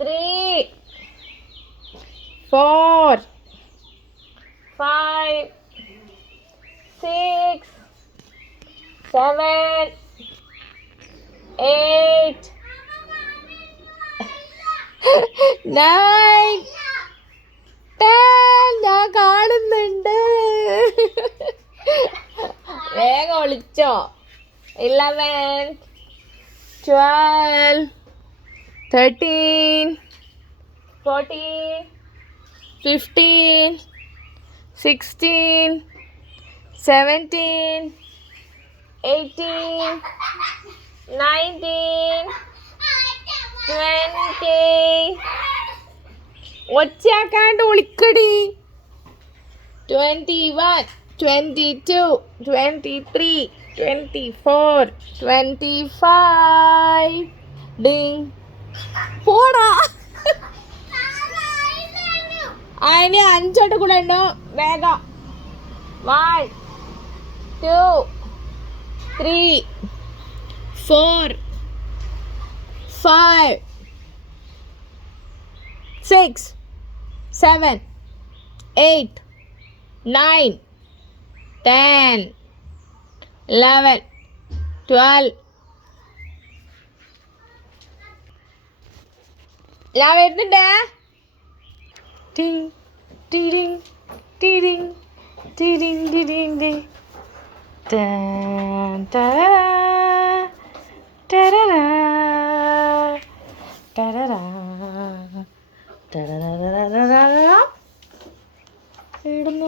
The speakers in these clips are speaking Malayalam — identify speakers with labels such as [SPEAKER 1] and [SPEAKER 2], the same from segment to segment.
[SPEAKER 1] three, four, five, six, seven, eight, nine, ten. ഞാൻ കാണുന്നുണ്ട് വേഗം ഒളിച്ചോ ഇലവൻ ട്വൽവ് ഒച്ചയാക്കാണ്ട് വിളിക്കടി twenty one twenty two twenty three twenty four twenty five Ding പോടാ അതിന് അഞ്ചോട്ട് കൂടെ ഉണ്ടോ വേഗം one two three four five six seven eight nine ten eleven twelve ഞാൻ വരുന്നുണ്ട്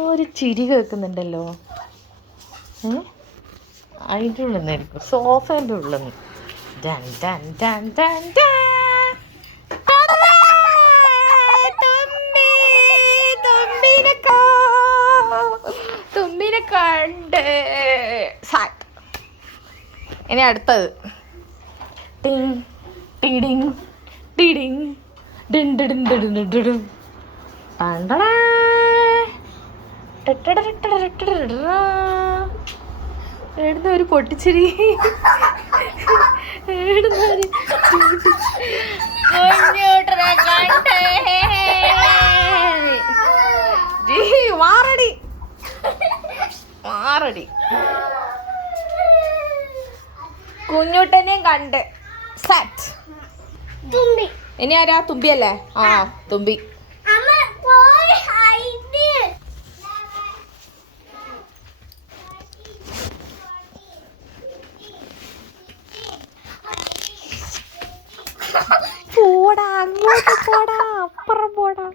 [SPEAKER 1] ഒരു ചിരി കേൾക്കുന്നുണ്ടല്ലോ അതിന്റെ ഉള്ളിൽ നിന്നായിരിക്കും സോഫേന്റെ ഉള്ളിൽ നിന്ന് ഡൻ ഡൻ ഡൻ ഡൻ ഡൻ. മീനെ കണ്ട്. ഇനി അടുത്തത്. ടിങ് ടിഡിങ് ടിഡിങ് ഒരു പൊട്ടിച്ചിരി. മാറടി കുഞ്ഞൂട്ടനെയും കണ്ട്. സെറ്റ്
[SPEAKER 2] തുമ്പി.
[SPEAKER 1] ഇനി ആരാ? തുമ്പിയല്ലേ? ആ തുമ്പി.
[SPEAKER 2] അമ്മ പോയി ഹൈഡ്
[SPEAKER 1] പോടാ അങ്ങോട്ട് പോടാ അപ്പുറം പോടാ.